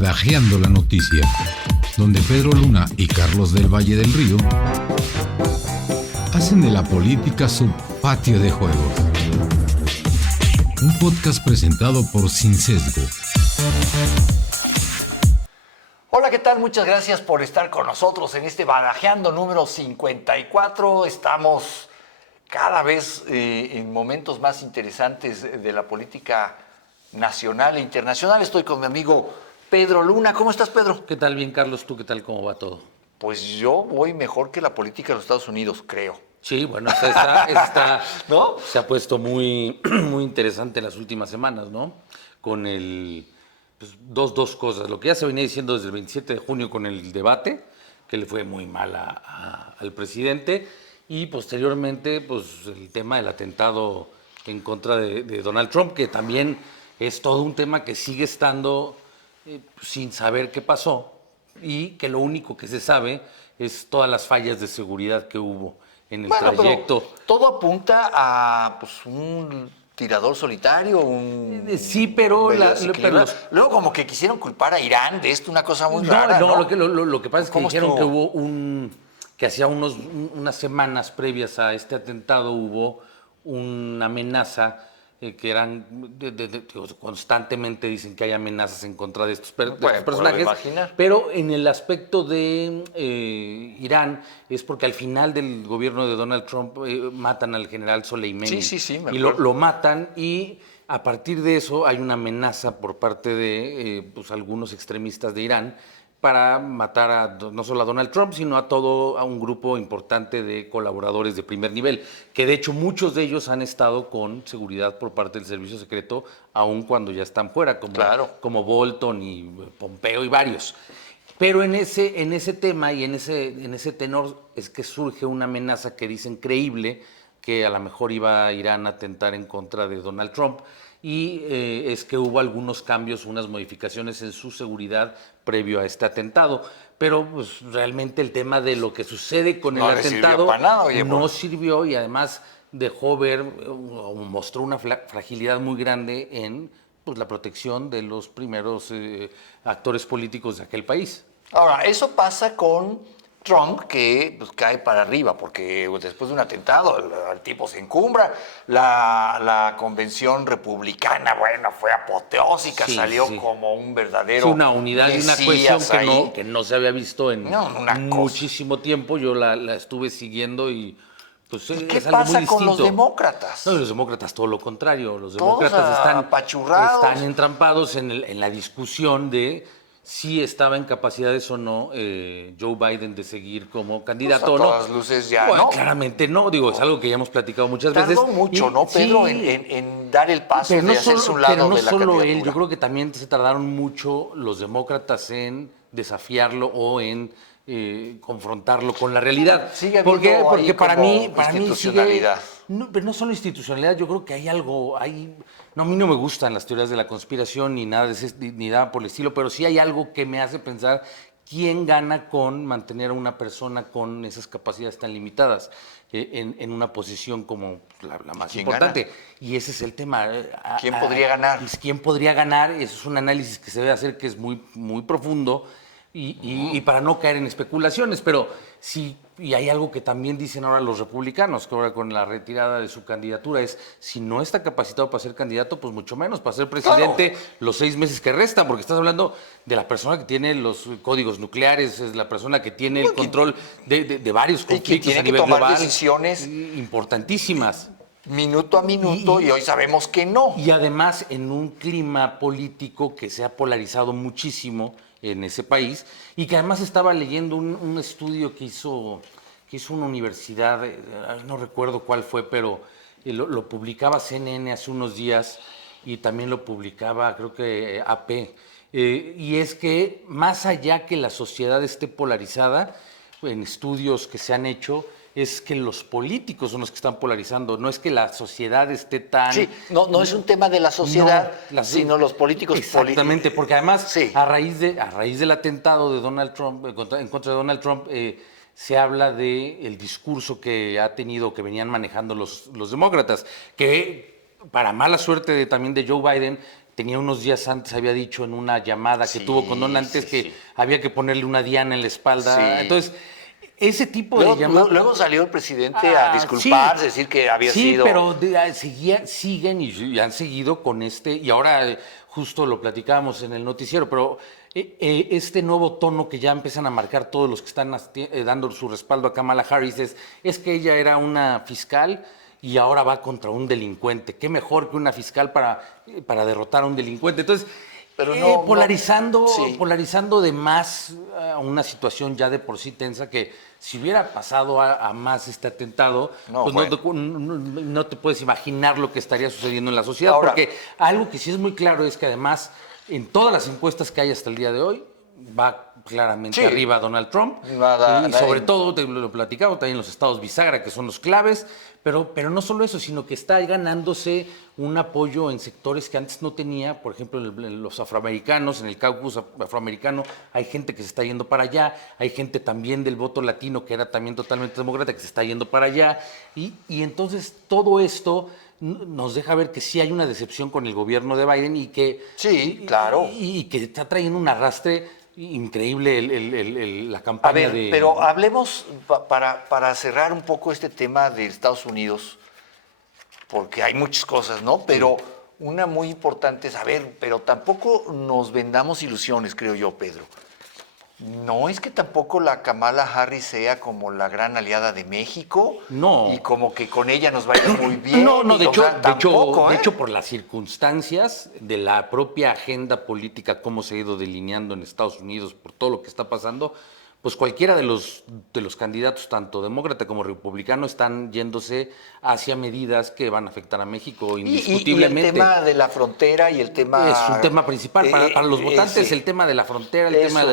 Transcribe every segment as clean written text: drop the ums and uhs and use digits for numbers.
Badajeando la Noticia, donde Pedro Luna y Carlos del Valle del Río hacen de la política su patio de juegos. Un podcast presentado por Sin Sesgo. Hola, ¿qué tal? Muchas gracias por estar con nosotros en este Badajeando número 54. Estamos cada vez en momentos más interesantes de la política nacional e internacional. Estoy con mi amigo Pedro Luna. ¿Cómo estás, Pedro? ¿Qué tal? Bien, Carlos. ¿Tú qué tal? ¿Cómo va todo? Pues yo voy mejor que la política de los Estados Unidos, creo. Sí, bueno, está ¿No? Se ha puesto muy, muy interesante en las últimas semanas, ¿no? Con dos cosas. Lo que ya se venía diciendo desde el 27 de junio con el debate, que le fue muy mal al presidente, y posteriormente, pues, el tema del atentado en contra de Donald Trump, que también es todo un tema que sigue estando sin saber qué pasó, y que lo único que se sabe es todas las fallas de seguridad que hubo en el trayecto. Pero todo apunta a un tirador solitario, Sí, pero luego como que quisieron culpar a Irán de esto, una cosa muy rara, ¿no? Lo que pasa es que dijeron estuvo? que hacía unas semanas previas a este atentado hubo una amenaza que eran constantemente dicen que hay amenazas en contra de estos personajes, pero en el aspecto de Irán es porque al final del gobierno de Donald Trump matan al general Soleimani. Sí, y lo matan, y a partir de eso hay una amenaza por parte de algunos extremistas de Irán para matar no solo a Donald Trump, sino a un grupo importante de colaboradores de primer nivel, que de hecho muchos de ellos han estado con seguridad por parte del servicio secreto, aun cuando ya están fuera, como Bolton y Pompeo y varios. Pero en ese tema y en ese tenor es que surge una amenaza que dicen creíble, que a lo mejor iba a Irán a atentar en contra de Donald Trump, y es que hubo algunos cambios, unas modificaciones en su seguridad previo a este atentado. Pero pues, realmente el tema de lo que sucede con el atentado no sirvió, y además dejó ver, mostró una fragilidad muy grande en la protección de los primeros actores políticos de aquel país. Ahora, eso pasa con Trump, que cae para arriba, porque después de un atentado el tipo se encumbra. La convención republicana, fue apoteósica, salió como un verdadero una unidad y una cohesión que no se había visto en muchísimo tiempo. Yo la estuve siguiendo y ¿Y qué pasa con los demócratas? No, los demócratas todo lo contrario. Los demócratas están entrampados en la discusión de si estaba en capacidades o no Joe Biden de seguir como candidato. A todas luces ya, ¿no? Claramente no. Es algo que ya hemos platicado muchas veces. Tardó mucho, ¿no, Pedro? Sí, en dar el paso de hacerse un lado de la candidatura. Pero no solo él, yo creo que también se tardaron mucho los demócratas en desafiarlo o en confrontarlo con la realidad. Porque para mí sigue, pero no solo institucionalidad, yo creo que hay algo, a mí no me gustan las teorías de la conspiración ni nada por el estilo, pero sí hay algo que me hace pensar quién gana con mantener a una persona con esas capacidades tan limitadas en una posición como la más importante. Gana? Y ese es el tema. ¿Quién podría ganar? ¿Quién podría ganar? Eso es un análisis que se debe hacer, que es muy, muy profundo. Y para no caer en especulaciones, pero sí, y hay algo que también dicen ahora los republicanos, que ahora con la retirada de su candidatura es, si no está capacitado para ser candidato, pues mucho menos para ser presidente los 6 meses que restan, porque estás hablando de la persona que tiene los códigos nucleares, es la persona que tiene el control de varios conflictos a nivel global. Y que tiene que tomar decisiones importantísimas. Minuto a minuto, y hoy sabemos que no. Y además en un clima político que se ha polarizado muchísimo en ese país, y que además estaba leyendo un estudio que hizo una universidad, no recuerdo cuál fue, pero lo publicaba CNN hace unos días, y también lo publicaba creo que AP, y es que más allá que la sociedad esté polarizada, en estudios que se han hecho, es que los políticos son los que están polarizando, no es que la sociedad esté tan... Sí, no es un tema de la sociedad, sino los políticos. Exactamente, porque además a raíz del atentado de Donald Trump, en contra de Donald Trump, se habla del discurso que ha tenido, que venían manejando los demócratas, que para mala suerte también de Joe Biden, tenía unos días antes, había dicho en una llamada que Sí, tuvo con Don antes sí, que sí. había que ponerle una diana en la espalda. Sí. Entonces, ese tipo de Luego, llamadas... luego salió el presidente a disculparse, decir que había sí, sido... pero siguen y han seguido con y ahora justo lo platicábamos en el noticiero, pero este nuevo tono que ya empiezan a marcar todos los que están dando su respaldo a Kamala Harris es que ella era una fiscal y ahora va contra un delincuente. ¿Qué mejor que una fiscal para derrotar a un delincuente? Entonces, Pero no, polarizando de más una situación ya de por sí tensa que si hubiera pasado a más este atentado, No, pues bueno. no te puedes imaginar lo que estaría sucediendo en la sociedad. Ahora- porque algo que sí es muy claro es que además en todas las encuestas que hay hasta el día de hoy va claramente Sí. arriba Donald Trump. Nada- y nadie- sobre todo, lo platicamos también los estados bisagra, que son los claves, pero no solo eso, sino que está ganándose un apoyo en sectores que antes no tenía. Por ejemplo, los afroamericanos, en el caucus afroamericano, hay gente que se está yendo para allá, hay gente también del voto latino, que era también totalmente demócrata, que se está yendo para allá, y entonces todo esto nos deja ver que sí hay una decepción con el gobierno de Biden y que... Sí, claro. Y que está trayendo un arrastre increíble la A campaña ver, de... pero hablemos para cerrar un poco este tema de Estados Unidos, porque hay muchas cosas, ¿no? Pero una muy importante es, a ver, pero tampoco nos vendamos ilusiones, creo yo, Pedro. No es que tampoco la Kamala Harris sea como la gran aliada de México. No. Y como que con ella nos va a ir muy bien. No, y, de o sea, tampoco, de ¿eh? hecho, por las circunstancias de la propia agenda política, cómo se ha ido delineando en Estados Unidos, por todo lo que está pasando, pues cualquiera de los candidatos, tanto demócrata como republicano, están yéndose hacia medidas que van a afectar a México Y indiscutiblemente. el tema de la frontera y el tema... Es un tema principal. Para los votantes, sí. el tema de la frontera, el Eso. tema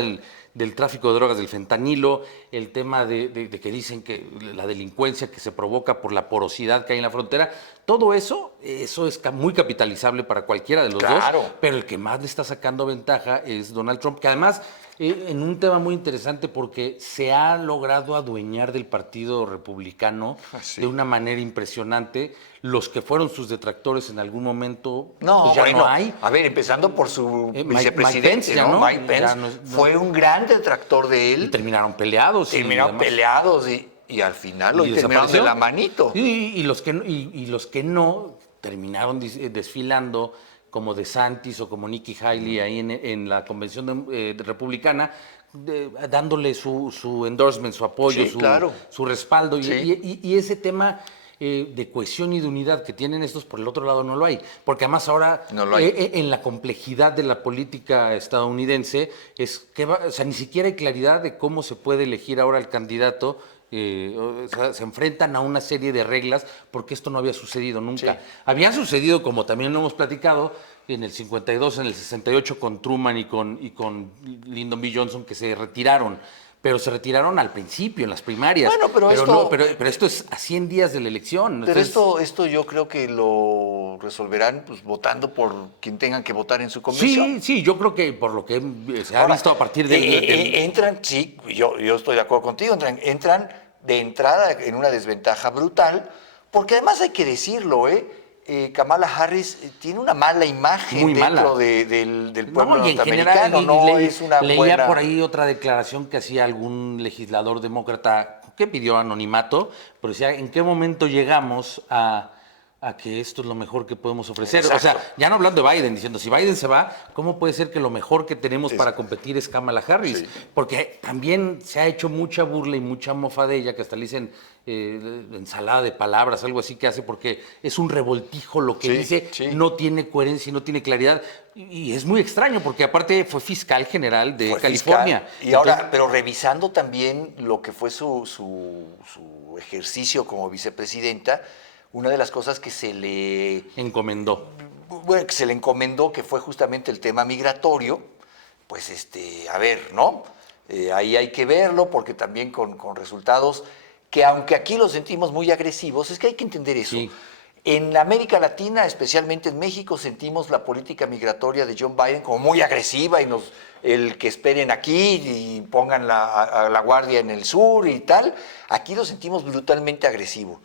del tráfico de drogas, del fentanilo, el tema de que dicen que la delincuencia que se provoca por la porosidad que hay en la frontera, todo eso es muy capitalizable para cualquiera de los Claro. dos, pero el que más le está sacando ventaja es Donald Trump, que además, en un tema muy interesante porque se ha logrado adueñar del Partido Republicano Sí. de una manera impresionante. Los que fueron sus detractores en algún momento, No, pues ya bueno, no hay. A ver, empezando por su Mike vicepresidente, Pence, ya ¿no? no, Mike Pence ya no fue un gran detractor de Y él. terminaron peleados. Terminaron además- peleados y al final lo y terminaron de desapareció. la manito. Y los que no terminaron desfilando como DeSantis o como Nikki Haley ahí en la convención republicana, dándole su endorsement, su apoyo, Sí, claro. su respaldo. Sí. Y ese tema de cohesión y de unidad que tienen estos, por el otro lado no lo hay. Porque además ahora, No lo hay. en la complejidad de la política estadounidense, o sea, ni siquiera hay claridad de cómo se puede elegir ahora el candidato. O sea, se enfrentan a una serie de reglas porque esto no había sucedido nunca. Sí. Había sucedido, como también lo hemos platicado, en el 52, en el 68 con Truman y con Lyndon B. Johnson, que se retiraron. Pero se retiraron al principio, en las primarias. Bueno, pero esto- no, pero esto es a 100 días de la elección. Pero Entonces, esto yo creo que lo resolverán pues, votando por quien tengan que votar en su convención. sí, yo creo que por lo que se ha Ahora, visto a partir del... entran, sí, yo estoy de acuerdo contigo, entran de entrada en una desventaja brutal, porque además hay que decirlo, Kamala Harris tiene una mala imagen Muy dentro mala. del pueblo No, y en general, norteamericano, no es una leía buena... por ahí otra declaración que hacía algún legislador demócrata que pidió anonimato, pero decía, ¿en qué momento llegamos a que esto es lo mejor que podemos ofrecer? Exacto. O sea, ya no hablando de Biden, diciendo, si Biden se va, ¿cómo puede ser que lo mejor que tenemos para competir es Kamala Harris? Sí. Porque también se ha hecho mucha burla y mucha mofa de ella, que hasta le dicen ensalada de palabras, algo así que hace, porque es un revoltijo lo que Sí, dice, sí. no tiene coherencia y no tiene claridad. Y es muy extraño, porque aparte fue fiscal general de Fue California. fiscal. Y ahora, Entonces, pero revisando también lo que fue su ejercicio como vicepresidenta, una de las cosas que se le encomendó. que se le encomendó, que fue justamente el tema migratorio, pues a ver, ¿no? Ahí hay que verlo, porque también con resultados que aunque aquí los sentimos muy agresivos, es que hay que entender eso. Sí. En América Latina, especialmente en México, sentimos la política migratoria de John Biden como muy agresiva y el que esperen aquí y pongan a la guardia en el sur y tal. Aquí lo sentimos brutalmente agresivo.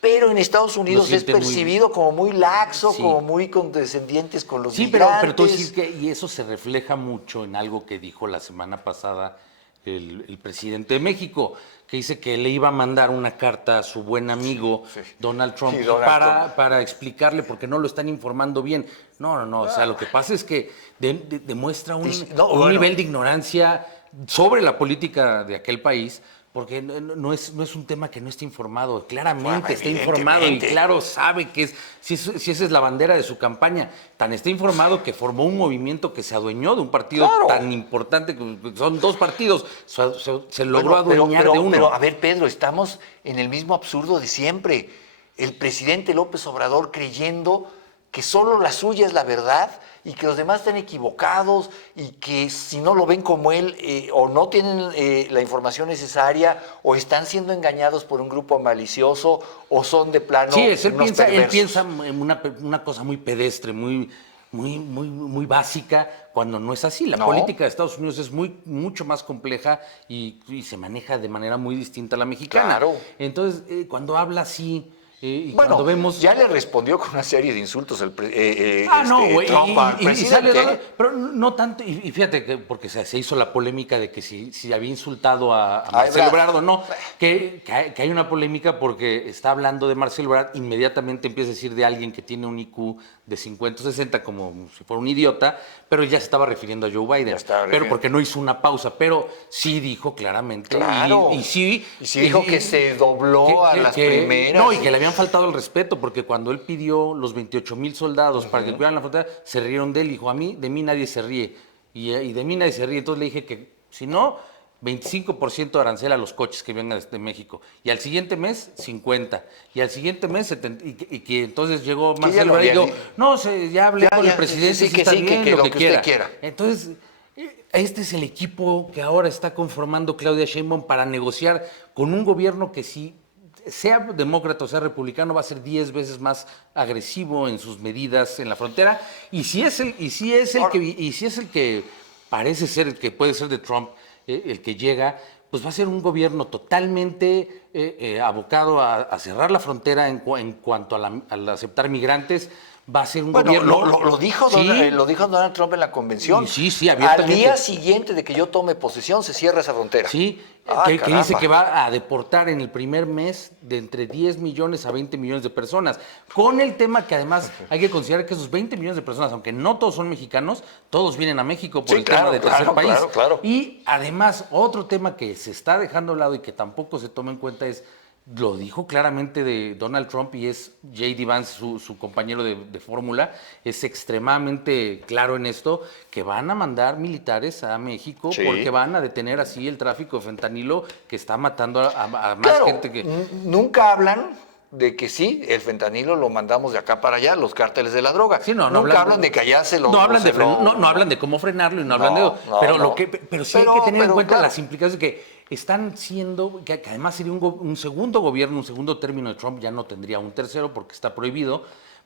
Pero en Estados Unidos es siente muy- percibido como muy laxo, Sí. como muy condescendientes con los Sí, migrantes. pero tú decís que, y eso se refleja mucho en algo que dijo la semana pasada el presidente de México, que dice que le iba a mandar una carta a su buen amigo Sí. Donald Trump, Sí, Donald Trump. para explicarle porque no lo están informando bien. No, o sea, lo que pasa es que demuestra un bueno. nivel de ignorancia sobre la política de aquel país. Porque no es un tema que no esté informado, claramente Bueno, está informado y evidentemente. claro sabe que si esa es la bandera de su campaña. Tan está informado que formó un movimiento que se adueñó de un partido Claro. tan importante, que son dos partidos, se logró Bueno, adueñar de uno. Pero, a ver, Pedro, estamos en el mismo absurdo de siempre. El presidente López Obrador creyendo que solo la suya es la verdad y que los demás están equivocados y que si no lo ven como él o no tienen la información necesaria o están siendo engañados por un grupo malicioso o son de plano Sí, él unos piensa perversos. en una cosa muy pedestre, muy básica, cuando no es así. La No. política de Estados Unidos es mucho más compleja y se maneja de manera muy distinta a la mexicana. Claro. Entonces, cuando habla así, y Bueno, cuando vemos... ya le respondió con una serie de insultos No, güey, Trump al y presidente. sale Donald- pero no tanto, y fíjate que porque se hizo la polémica de que si había insultado a Marcelo Ebrard. Ebrard o no, que hay una polémica porque está hablando de Marcelo Ebrard, inmediatamente empieza a decir de alguien que tiene un IQ de 50 o 60 como si fuera un idiota, pero ya se estaba refiriendo a Joe Biden, Ya estaba pero refiriendo. porque no hizo una pausa, pero sí dijo claramente, Claro. y sí... Y sí dijo que se dobló a las primeras. No, y que le habían faltado el respeto, porque cuando él pidió los 28,000 soldados para que cuidaran la frontera, se rieron de él y dijo, de mí nadie se ríe. Y de mí nadie se ríe. Entonces le dije que, si no, 25% de arancel a los coches que vengan desde México. Y al siguiente mes, 50. Y al siguiente mes, 70. Y que entonces llegó ya Marcelo lo Ebrard y había dijo, no, ya hablé con el presidente, sí, si que está sí, bien, que lo lo que que usted quiera. quiera. Entonces, este es el equipo que ahora está conformando Claudia Sheinbaum para negociar con un gobierno que sí, sea demócrata o sea republicano, va a ser 10 veces más agresivo en sus medidas en la frontera. Y si es el que parece ser el que puede ser de Trump, el que llega, pues va a ser un gobierno totalmente abocado a cerrar la frontera en cuanto al aceptar migrantes. Va a ser un Bueno, gobierno... lo dijo Sí. lo dijo Donald Trump en la convención. Y sí, Al abiertamente. día siguiente de que yo tome posesión, se cierra esa frontera. Sí, que dice caramba. que va a deportar en el primer mes de entre 10 millones a 20 millones de personas. Con el tema que además hay que considerar que esos 20 millones de personas, aunque no todos son mexicanos, todos vienen a México por Sí, el claro, tema de tercer claro, país. claro. Y además, otro tema que se está dejando a lado y que tampoco se toma en cuenta es, lo dijo claramente de Donald Trump y es J.D. Vance, su compañero de fórmula, es extremadamente claro en esto, que van a mandar militares a México Sí. porque van a detener así el tráfico de fentanilo que está matando a más Claro, gente que... nunca hablan de que sí, el fentanilo lo mandamos de acá para allá, los cárteles de la droga. Sí, no nunca hablan de que allá se lo... no hablan se de lo- no hablan de cómo frenarlo y no hablan No, de no, pero no. pero sí hay que tener en Pero, cuenta claro. las implicaciones de que están siendo que además sería un segundo gobierno, un segundo término de Trump, ya no tendría un tercero porque está prohibido,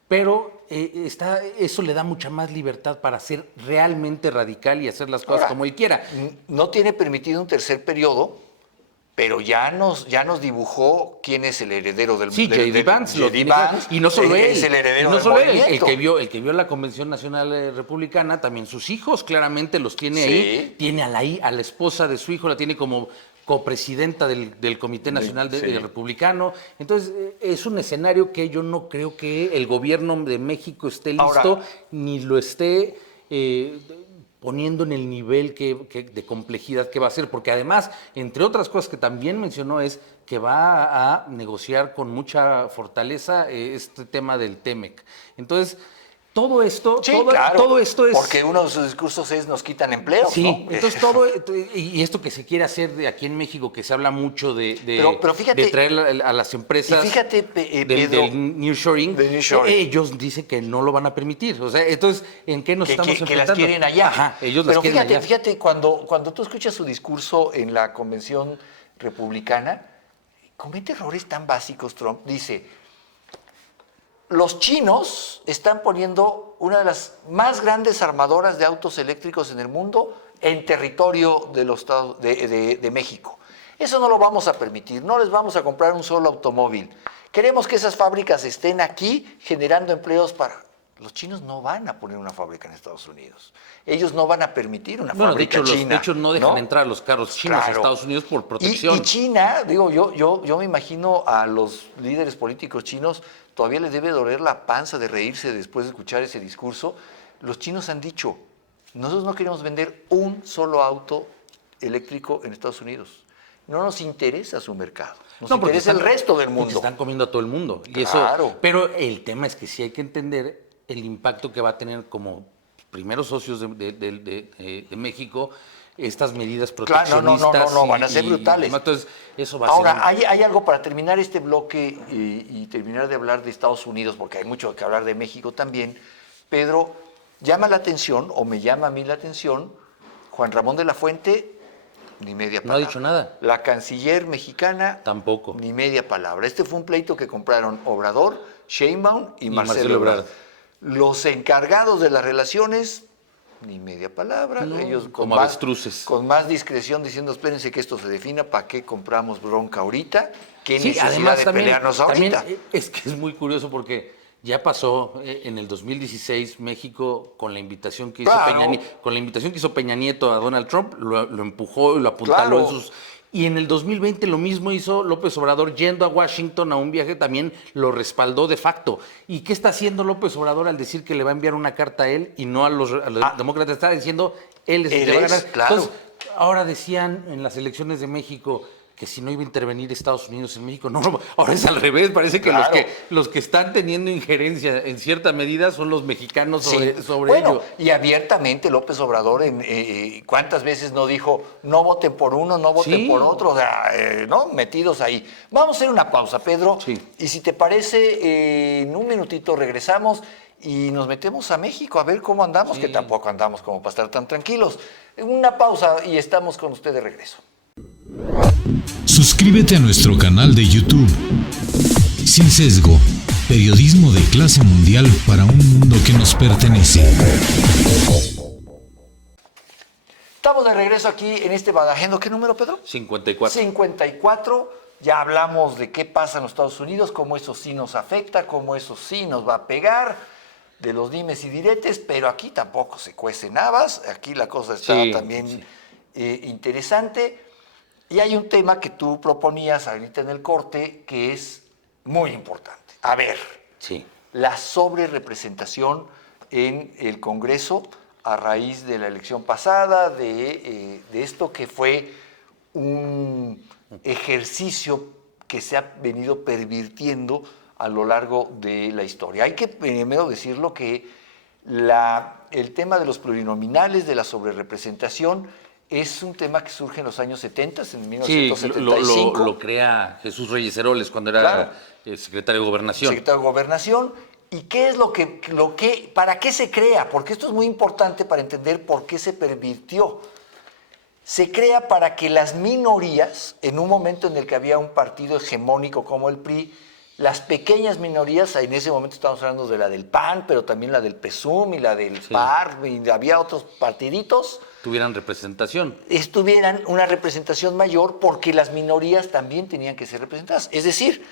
pero eso le da mucha más libertad para ser realmente radical y hacer las cosas Ahora, como él quiera. No tiene permitido un tercer periodo, pero ya nos dibujó quién es el heredero del Sí, J.D. Vance, lo J.D. tiene Vance, claro. Y no solo él. es el heredero y no del solo él, movimiento. el que vio la Convención Nacional Republicana, también sus hijos claramente los tiene Sí. ahí. Tiene a la esposa de su hijo, la tiene como copresidenta del Comité Nacional Sí. Republicano. Entonces, es un escenario que yo no creo que el gobierno de México esté listo, Ahora, ni lo esté poniendo en el nivel de complejidad que va a ser, porque además, entre otras cosas que también mencionó, es que va a negociar con mucha fortaleza este tema del TEMEC. Entonces, todo esto, sí, todo, claro, todo esto es... porque uno de sus discursos es nos quitan empleos, Sí, ¿no? entonces y esto que se quiere hacer de aquí en México, que se habla mucho Pero fíjate, de traer a las empresas y fíjate, Pedro, del nearshoring, del nearshoring. ellos dicen que no lo van a permitir. O sea, entonces, ¿en qué nos estamos que enfrentando? las quieren allá. Ajá, ellos Pero las quieren allá. fíjate, cuando tú escuchas su discurso en la convención republicana, comete errores tan básicos, Trump. Dice, los chinos están poniendo una de las más grandes armadoras de autos eléctricos en el mundo en territorio de los Estados de México. Eso no lo vamos a permitir, no les vamos a comprar un solo automóvil. Queremos que esas fábricas estén aquí generando empleos para... Los chinos no van a poner una fábrica en Estados Unidos. Ellos no van a permitir una fábrica china. De hecho, no dejan entrar los carros chinos a Estados Unidos por protección. Y China, digo, yo me imagino a los líderes políticos chinos, todavía les debe doler la panza de reírse después de escuchar ese discurso. Los chinos han dicho, nosotros no queremos vender un solo auto eléctrico en Estados Unidos. No nos interesa su mercado. Nos interesa el resto del mundo. Están comiendo a todo el mundo. Y Claro. eso, pero el tema es que sí hay que entender el impacto que va a tener como primeros socios de México estas medidas proteccionistas. Claro, no, van a ser brutales. Entonces, eso va Ahora, a ser... hay algo para terminar este bloque y terminar de hablar de Estados Unidos, porque hay mucho que hablar de México también. Pedro, llama la atención, o me llama a mí la atención, Juan Ramón de la Fuente, ni media palabra. No ha dicho nada. La canciller mexicana, Tampoco. ni media palabra. Este fue un pleito que compraron Obrador, Sheinbaum y Marcelo Ebrard. Los encargados de las relaciones, ni media palabra. No, ellos como avestruces. Con más discreción diciendo, espérense que esto se defina, ¿para qué compramos bronca ahorita? ¿Qué Sí, necesidad además de también, pelearnos ahorita? también es que es muy curioso porque ya pasó en el 2016 México con la invitación que hizo Peña Nieto a Donald Trump, lo empujó y lo apuntaló Claro. en sus... Y en el 2020 lo mismo hizo López Obrador yendo a Washington a un viaje, también lo respaldó de facto. ¿Y qué está haciendo López Obrador al decir que le va a enviar una carta a él y no a los demócratas? Está diciendo, él es el que va a ganar. Claro. Entonces, ahora decían en las elecciones de México que si no iba a intervenir Estados Unidos en México, no, ahora es al revés, parece que Claro. los que están teniendo injerencia en cierta medida son los mexicanos sobre bueno, ello. y abiertamente López Obrador, ¿cuántas veces no dijo, no voten por uno, no voten Sí. por otro? O sea, ¿no? Metidos ahí. Vamos a hacer una pausa, Pedro. Sí. Y si te parece, en un minutito regresamos y nos metemos a México a ver cómo andamos, Sí. que tampoco andamos como para estar tan tranquilos. Una pausa y estamos con usted de regreso. Suscríbete a nuestro canal de YouTube. Sin Sesgo, periodismo de clase mundial para un mundo que nos pertenece. Estamos de regreso aquí en este Badajeando. ¿Qué número, Pedro? 54. 54. Ya hablamos de qué pasa en los Estados Unidos, cómo eso sí nos afecta, cómo eso sí nos va a pegar, de los dimes y diretes, pero aquí tampoco se cuecen habas. Aquí la cosa está también interesante. Y hay un tema que tú proponías ahorita en el corte que es muy importante. A ver, Sí. la sobrerepresentación en el Congreso a raíz de la elección pasada, de esto que fue un ejercicio que se ha venido pervirtiendo a lo largo de la historia. Hay que primero decirlo que el tema de los plurinominales, de la sobrerepresentación, es un tema que surge en los años 70, en 1975. Lo crea Jesús Reyes Heroles cuando era Claro. secretario de Gobernación. Secretario de Gobernación. ¿Y qué es para qué se crea? Porque esto es muy importante para entender por qué se pervirtió. Se crea para que las minorías, en un momento en el que había un partido hegemónico como el PRI, las pequeñas minorías, en ese momento estamos hablando de la del PAN, pero también la del PSUM y la del PAR, y había otros partiditos, Tuvieran representación. estuvieran una representación mayor porque las minorías también tenían que ser representadas. Es decir,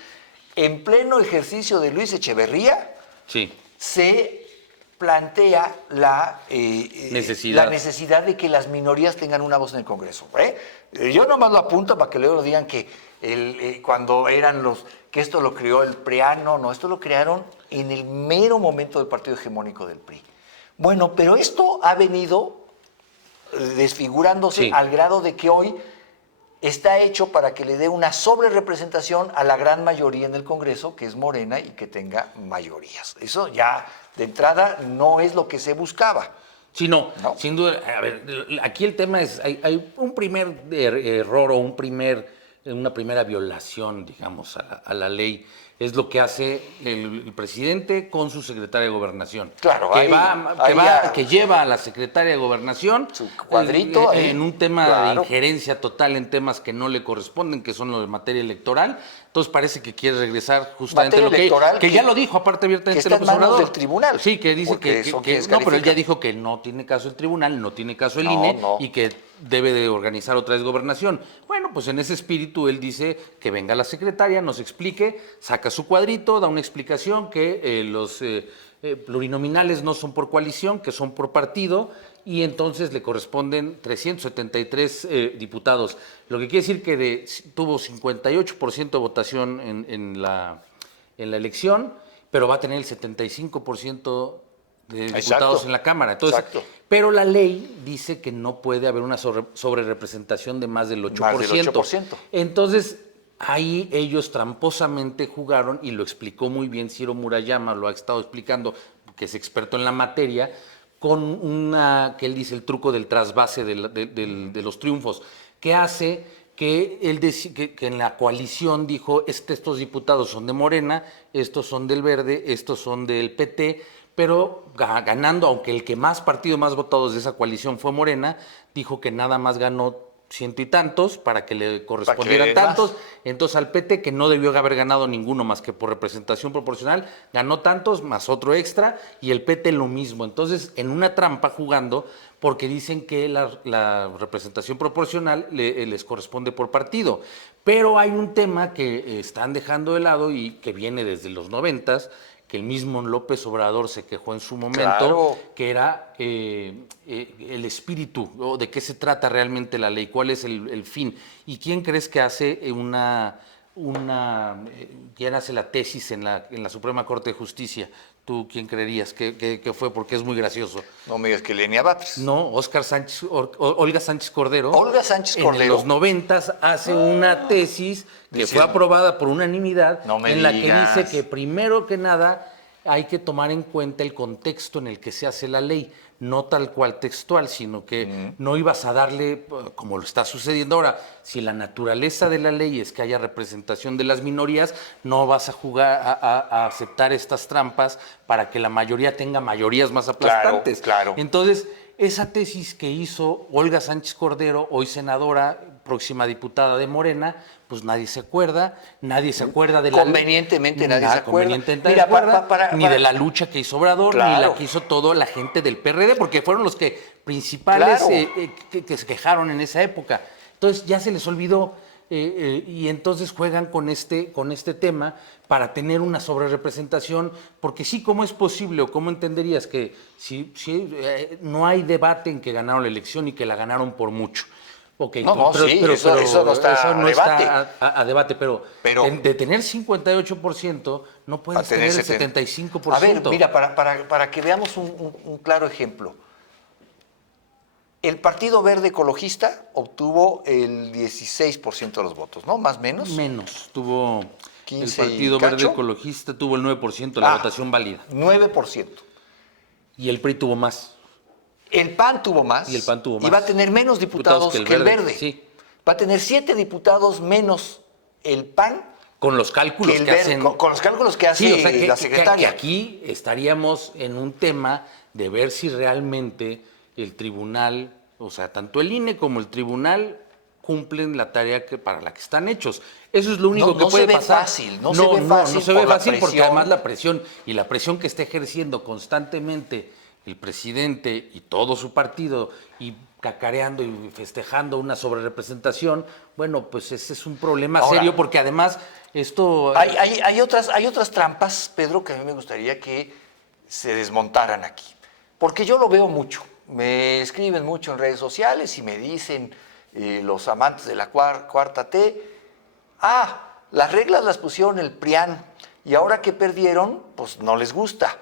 en pleno ejercicio de Luis Echeverría, Sí. se plantea la necesidad de que las minorías tengan una voz en el Congreso. Yo nomás lo apunto para que luego digan que cuando eran que esto lo creó el PRIAN, no, esto lo crearon en el mero momento del partido hegemónico del PRI. Bueno, pero esto ha venido desfigurándose al grado de que hoy está hecho para que le dé una sobrerepresentación a la gran mayoría en el Congreso, que es Morena, y que tenga mayorías. Eso ya, de entrada, no es lo que se buscaba. Sí, no, ¿No? sin duda. A ver, aquí el tema es, hay un primer error o una primera violación, digamos, a la ley. Es lo que hace el presidente con su secretaria de Gobernación. Claro, que lleva a la secretaria de Gobernación su cuadrito en un tema de claro. injerencia total en temas que no le corresponden, que son los de materia electoral, Entonces parece que quiere regresar justamente Materia lo electoral que ya lo dijo, aparte abiertamente que está en López manos Obrador. del tribunal. Sí, que dice Porque son quienes no, pero él ya califican. dijo que no tiene caso el tribunal, no tiene caso el No, INE no. y que debe de organizar otra vez gobernación. Bueno, pues en ese espíritu él dice que venga la secretaria, nos explique, saca su cuadrito, da una explicación que los plurinominales no son por coalición, que son por partido, y entonces le corresponden 373 diputados. Lo que quiere decir que tuvo 58% de votación en la elección, pero va a tener el 75% de diputados Exacto. en la Cámara. Entonces, Exacto. pero la ley dice que no puede haber una sobrerepresentación de más del 8%. Más del 8%. Entonces, ahí ellos tramposamente jugaron, y lo explicó muy bien Ciro Murayama, lo ha estado explicando, que es experto en la materia, con que él dice el truco del trasvase de los triunfos, que hace que él que en la coalición dijo, estos diputados son de Morena, estos son del Verde, estos son del PT, pero ganando, aunque el que más votados de esa coalición fue Morena, dijo que nada más ganó ciento y tantos para que le correspondieran tantos. Entonces al PT, que no debió haber ganado ninguno más que por representación proporcional, ganó tantos más otro extra, y el PT lo mismo. Entonces, en una trampa jugando, porque dicen que la representación proporcional les corresponde por partido. Pero hay un tema que están dejando de lado y que viene desde los 90s, que el mismo López Obrador se quejó en su momento, Claro. que era el espíritu, o de qué se trata realmente la ley, cuál es el fin. ¿Y quién crees que hace quién hace la tesis en la Suprema Corte de Justicia? ¿Tú quién creerías que fue? Porque es muy gracioso. No me digas que Lenia Batres. No, Olga Sánchez Cordero. Olga Sánchez Cordero. En los 90s hace una tesis que fue aprobada por unanimidad, No me en la digas. que dice que primero que nada hay que tomar en cuenta el contexto en el que se hace la ley, no tal cual textual, sino que no ibas a darle, como lo está sucediendo ahora, si la naturaleza de la ley es que haya representación de las minorías, no vas a jugar a aceptar estas trampas para que la mayoría tenga mayorías más aplastantes. Claro. Entonces, esa tesis que hizo Olga Sánchez Cordero, hoy senadora, próxima diputada de Morena, pues nadie se acuerda de la Convenientemente nadie se acuerda. Convenientemente Mira, nadie se acuerda, ni para- de la lucha que hizo Obrador, ni Claro. la que hizo toda la gente del PRD, porque fueron los que principales Claro. que se quejaron en esa época. Entonces ya se les olvidó, y entonces juegan con este tema para tener una sobrerepresentación, porque sí, ¿cómo es posible o cómo entenderías que si no hay debate en que ganaron la elección y que la ganaron por mucho? Okay, No, sí, eso no está a debate. a debate, pero de tener 58% no puedes tener el 75%. A ver, mira, para que veamos un claro ejemplo. El Partido Verde Ecologista obtuvo el 16% de los votos, ¿no? Más o menos. Menos. Tuvo 15 el Partido y cacho. Verde Ecologista, tuvo el 9% de la votación válida. 9%. Y el PRI tuvo más. El PAN tuvo más. Y el PAN tuvo más. Y va a tener menos diputados que el Verde. Sí. Va a tener 7 diputados menos el PAN Con los cálculos que el que Verde. hacen. Con los cálculos que hace Sí, o sea, la que secretaria. aquí estaríamos en un tema de ver si realmente el tribunal, o sea, tanto el INE como el tribunal cumplen la tarea para la que están hechos. Eso es lo único que puede pasar. No se ve fácil. No se ve por la fácil porque presión. además la presión que está ejerciendo constantemente el presidente y todo su partido, y cacareando y festejando una sobrerepresentación, bueno, pues ese es un problema Ahora, serio, porque además esto... Hay otras trampas, Pedro, que a mí me gustaría que se desmontaran aquí. Porque yo lo veo mucho. Me escriben mucho en redes sociales y me dicen los amantes de la cuarta T, las reglas las pusieron el PRIAN y ahora que perdieron, pues no les gusta.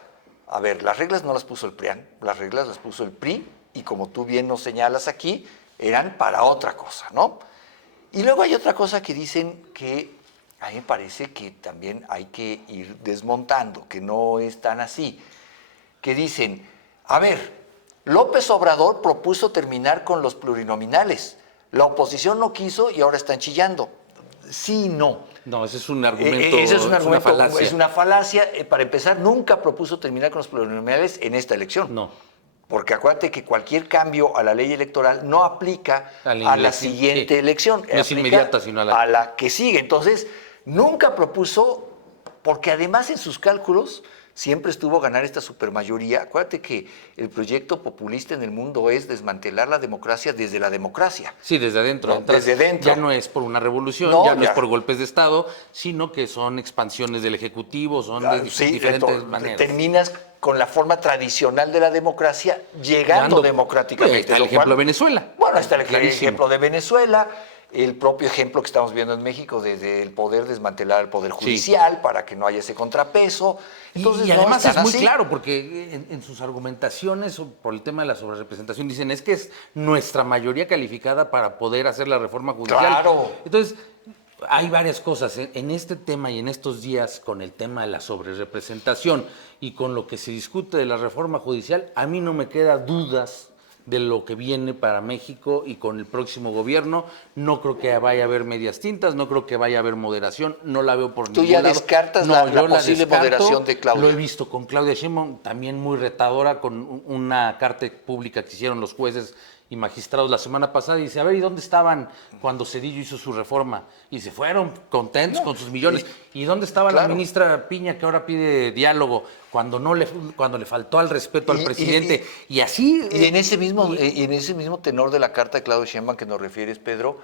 A ver, las reglas no las puso el PRIAN, las reglas las puso el PRI y como tú bien nos señalas aquí, eran para otra cosa, ¿no? Y luego hay otra cosa que dicen que a mí me parece que también hay que ir desmontando, que no es tan así. Que dicen, a ver, López Obrador propuso terminar con los plurinominales. La oposición no quiso y ahora están chillando. Sí y no. No, ese es un argumento, Ese es un argumento, falacia. es una falacia. Para empezar, nunca propuso terminar con los plurinominales en esta elección. No. Porque acuérdate que cualquier cambio a la ley electoral no aplica a la siguiente elección. No es inmediata, sino a la que sigue. Entonces, Nunca propuso, porque además en sus cálculos siempre estuvo ganar esta supermayoría. Acuérdate que el proyecto populista en el mundo es desmantelar la democracia desde la democracia. Sí, desde adentro. No, desde dentro. Ya no es por una revolución, No, ya no ya. es por golpes de Estado, sino que son expansiones del Ejecutivo, son de Sí, diferentes maneras. terminas con la forma tradicional de la democracia, llegando democráticamente. Está el lo ejemplo cual- de Venezuela. Bueno, está el Clarísimo. ejemplo de Venezuela, el propio ejemplo que estamos viendo en México desde el poder desmantelar el poder judicial para que no haya ese contrapeso. Entonces, y además no es están muy así. claro, porque en sus argumentaciones por el tema de la sobrerepresentación dicen es que es nuestra mayoría calificada para poder hacer la reforma judicial. Claro. Entonces, hay varias cosas. En este tema y en estos días, con el tema de la sobrerepresentación y con lo que se discute de la reforma judicial, a mí no me queda dudas de lo que viene para México y con el próximo gobierno. No creo que vaya a haber medias tintas, no creo que vaya a haber moderación, no la veo por Tú ningún ya lado. descartas No, la yo posible descarto. moderación de Claudia. Lo he visto con Claudia Sheinbaum, también muy retadora, con una carta pública que hicieron los jueces y magistrados la semana pasada, y dice, a ver, ¿y dónde estaban cuando Zedillo hizo su reforma? Y se fueron contentos con sus millones. ¿Y dónde estaba la claro. ministra Piña, que ahora pide diálogo, cuando le faltó al respeto al presidente? Y así... Y en ese mismo tenor de la carta de Claudio Sheinbaum que nos refieres, Pedro,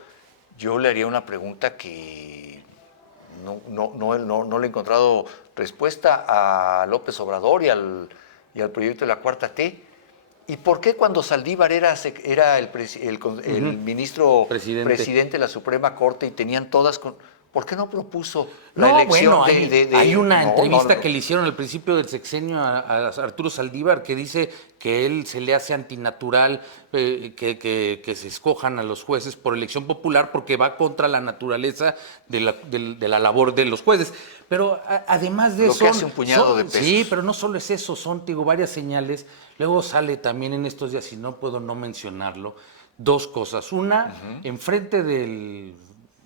yo le haría una pregunta que no le he encontrado respuesta a López Obrador y al proyecto de la Cuarta T. ¿Y por qué cuando Saldívar era el ministro presidente de la Suprema Corte y tenían todas... ¿Por qué no propuso la elección hay una entrevista no. que le hicieron al principio del sexenio a Arturo Saldívar que dice que él se le hace antinatural que se escojan a los jueces por elección popular porque va contra la naturaleza de la labor de los jueces. Pero además de Lo eso... que hace un puñado de pesos. Sí, pero no solo es eso, son varias señales. Luego sale también en estos días, y no puedo no mencionarlo, dos cosas. Una, enfrente del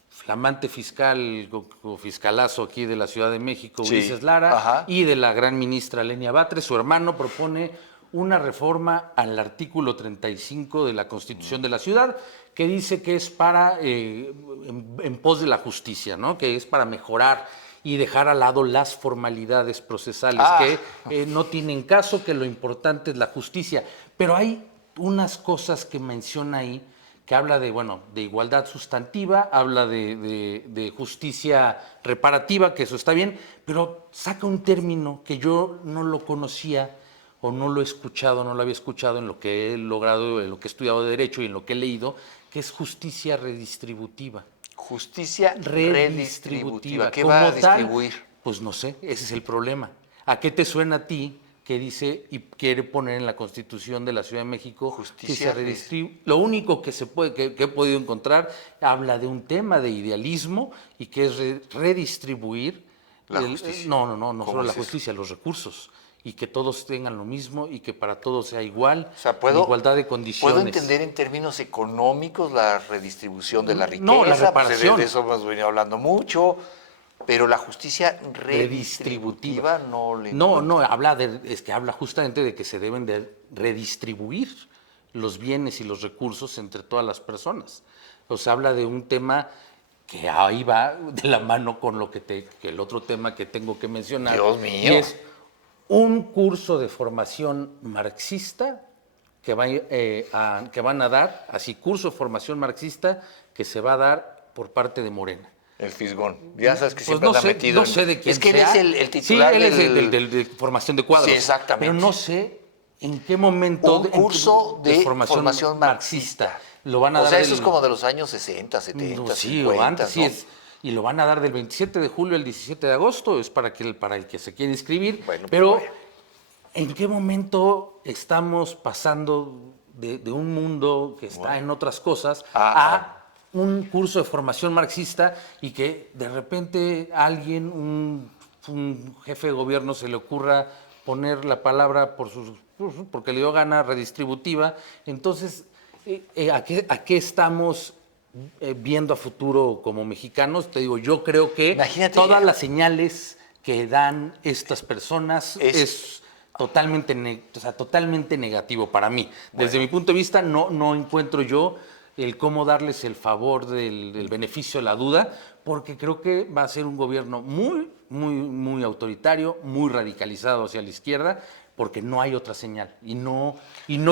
flamante fiscal o fiscalazo aquí de la Ciudad de México, Sí. Ulises Lara, Ajá. y de la gran ministra Lenia Batres, su hermano propone una reforma al artículo 35 de la Constitución de la Ciudad, que dice que es para, en pos de la justicia, ¿no? Que es para mejorar y dejar al lado las formalidades procesales que no tienen caso, que lo importante es la justicia. Pero hay unas cosas que menciona ahí, que habla de igualdad sustantiva, habla de justicia reparativa, que eso está bien, pero saca un término que yo no lo conocía o no lo he escuchado, no lo había escuchado en lo que he logrado, en lo que he estudiado de Derecho y en lo que he leído, que es justicia redistributiva. Justicia redistributiva. ¿Qué va a distribuir? Pues no sé, ese es el problema. ¿A qué te suena a ti que dice y quiere poner en la Constitución de la Ciudad de México Justicia redistributiva? Lo único que he podido encontrar habla de un tema de idealismo y que es redistribuir La justicia. No solo es la eso? justicia, los recursos. Y que todos tengan lo mismo y que para todos sea igual, O sea, igualdad de condiciones. ¿puedo entender en términos económicos la redistribución de la riqueza? No, la Pues, reparación. de eso hemos venido hablando mucho, pero la justicia redistributiva no le... No, habla justamente de que se deben de redistribuir los bienes y los recursos entre todas las personas. O sea, habla de un tema que ahí va de la mano con que el otro tema que tengo que mencionar. Dios mío. Y es un curso de formación marxista que van a dar, así curso de formación marxista que se va a dar por parte de Morena. El fisgón. Ya sabes que Pues siempre anda metido no sé de quién Es que sea. él es el titular sí, él es de formación de cuadros. Sí, exactamente. Pero no sé en qué momento... Un curso de formación marxista. Lo van a O dar sea, eso es como de los años 60, 70, no, sí, 50, o antes, sí ¿no? es. Y lo van a dar del 27 de julio al 17 de agosto, es para el que se quiera inscribir. Bueno, pues pero, vaya. ¿en qué momento estamos pasando de un mundo que está en otras cosas a un curso de formación marxista y que de repente a alguien, un jefe de gobierno, se le ocurra poner la palabra porque le dio gana redistributiva? Entonces, ¿a qué estamos viendo a futuro como mexicanos? Te digo, yo creo que Imagínate, todas las señales que dan estas personas es totalmente negativo para mí. Desde mi punto de vista, no encuentro yo el cómo darles el favor del beneficio de la duda, porque creo que va a ser un gobierno muy, muy, muy autoritario, muy radicalizado hacia la izquierda, porque no hay otra señal y no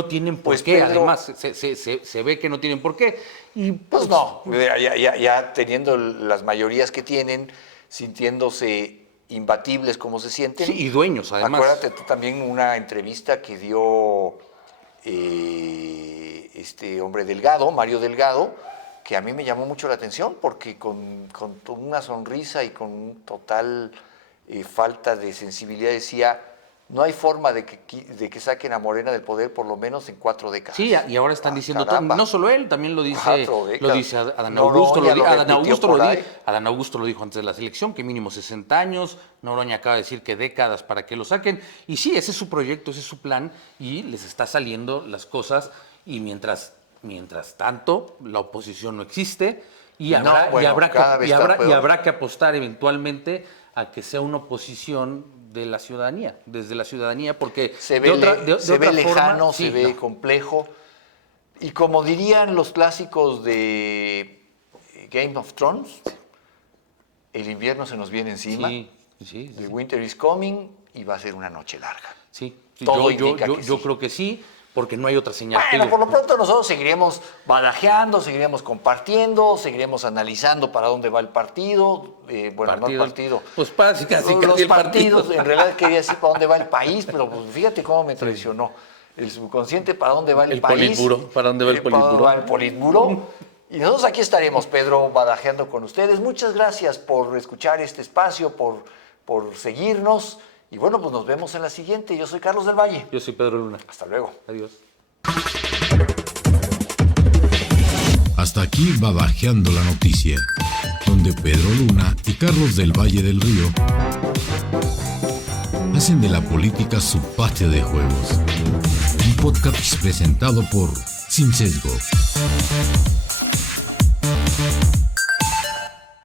tienen por Pues, qué. Pedro, además, se ve que no tienen por qué. Y Pues no, ya teniendo las mayorías que tienen, sintiéndose imbatibles como se sienten. Sí, y dueños, además. Acuérdate tú también una entrevista que dio este hombre Delgado, Mario Delgado, que a mí me llamó mucho la atención porque con una sonrisa y con total falta de sensibilidad decía: no hay forma de que saquen a Morena del poder por lo menos en 4 décadas. Sí, y ahora están diciendo, caramba. no solo él, también lo dice Adán Augusto. Adán Augusto lo dijo antes de la selección, que mínimo 60 años. Noroña acaba de decir que décadas para que lo saquen. Y sí, ese es su proyecto, ese es su plan, y les está saliendo las cosas. Y mientras tanto, la oposición no existe, y habrá que apostar eventualmente a que sea una oposición de la ciudadanía, desde la ciudadanía, porque se ve lejano, se ve complejo. Y como dirían los clásicos de Game of Thrones, el invierno se nos viene encima, the winter is coming, y va a ser una noche larga. Sí, Todo yo creo que sí, porque no hay otra señal. Bueno, por lo pronto nosotros seguiremos barajeando, seguiremos compartiendo, seguiremos analizando para dónde va el partido. No el partido. Pues casi los partidos, en realidad quería decir para dónde va el país, pero pues fíjate cómo me traicionó. El subconsciente, para dónde va el país. Politburo, para dónde va el Politburo. Para dónde va el Politburo. Y nosotros aquí estaremos, Pedro, badajeando con ustedes. Muchas gracias por escuchar este espacio, por seguirnos. Y bueno, pues nos vemos en la siguiente. Yo soy Carlos del Valle. Yo soy Pedro Luna. Hasta luego. Adiós. Hasta aquí Badajeando la Noticia, donde Pedro Luna y Carlos del Valle del Río hacen de la política su patio de juegos. Un podcast presentado por Sin Sesgo.